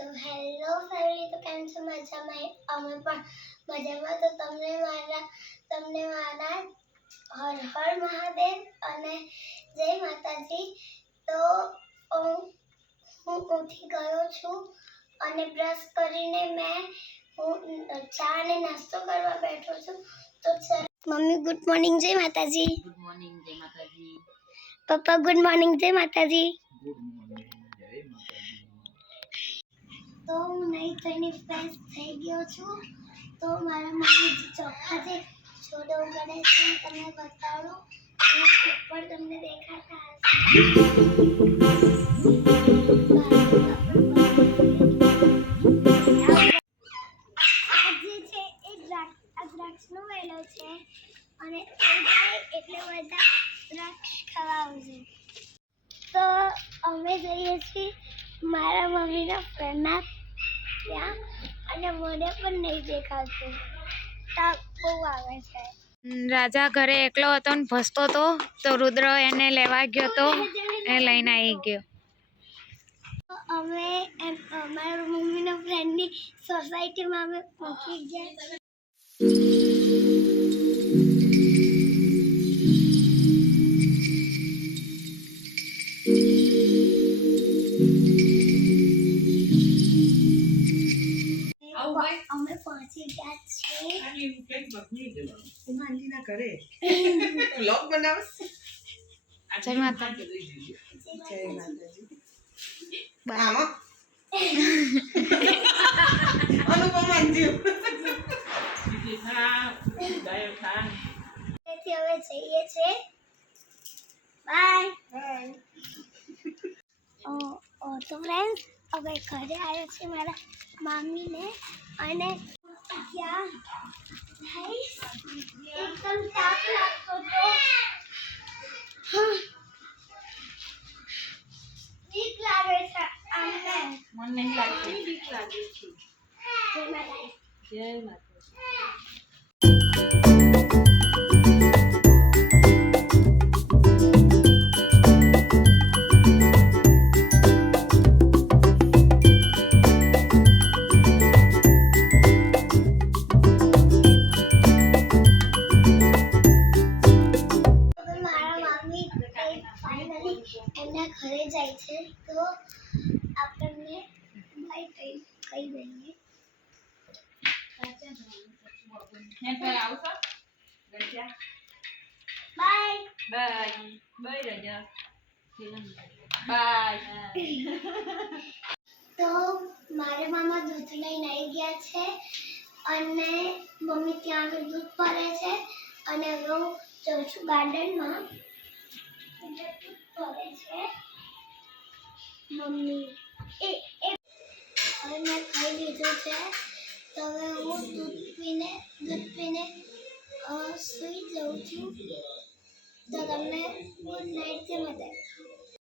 તો hello family, તો કેમ છો? મજામાં? અમે પણ મજામાં. તો તમને મારા હર હર મહાદેવ અને જય માતાજી. તો હું ઉઠી ગયો છું અને બ્રશ કરીને હું ચા અને નાસ્તો કરવા બેઠો છું. તો મમ્મી ગુડ મોર્નિંગ, જય માતાજી. ગુડ મોર્નિંગ, જય માતાજી. પપ્પા ગુડ મોર્નિંગ, જય માતાજી. ગુડ મોર્નિંગ, જય માતાજી. તો હું નહીં થઈને ફ્રેશ થઈ ગયો છું. તો મારા મમ્મી ચોખા જે છોડો ઉગાડે છે તમને બતાડું અને ઉપર તમને દેખાતા આ જે છે એ દ્રાક્ષનો વેલો છે અને એટલે બધા દ્રાક્ષ ખાવા આવશે. તો અમે જઈએ છીએ મારા મમ્મીના ફ્રેન્ડના ત્યાં અને મને પણ નહીં દેખાતું. તાપ બહુ આવે છે. રાજા ઘરે એકલો હતો ને ભસતો હતો, તો રુદ્ર એને લેવા ગયો તો એ લઈને આવી ગયો. અમે મારા મમ્મીના ફ્રેન્ડની સોસાયટીમાં અમે પહોંચી ગયા. અમે પહોંચી ગયા છીએ માંડીના ઘરે. વ્લોગ બનાવસ. જય માતાજી. જય માતાજી. બામો અનુપમ અંજુ. તેથી હવે જઈએ છીએ. બાય. તો ફ્રેન્ડ્સ, હવે ઘરે આવ્યો છે મારા મામીને અને ત્યાં એકદમ તાપ લાગતો હતો. બીક લાગે છે અમને. મને નહીં લાગતું. બીક લાગે છે. જય માતાજી. જય માતાજી. એમના ઘરે જાય છે તો આપણને બાય કહી દઈએ. બાય બાય બાય રાજા. બાય. તો મારા મામા દૂધ લઈને આવી ગયા છે અને મમ્મી ત્યાં આગળ દૂધ ભરે છે અને હવે હું જાઉં છું ગાર્ડનમાં. ભરે છે મમ્મી હવે મેં ખાઈ લીધું છે. તો હવે હું દૂધ પીને સૂઈ જાઉં છું. તો તમને ગુડ નાઇટ, જય માતાજી.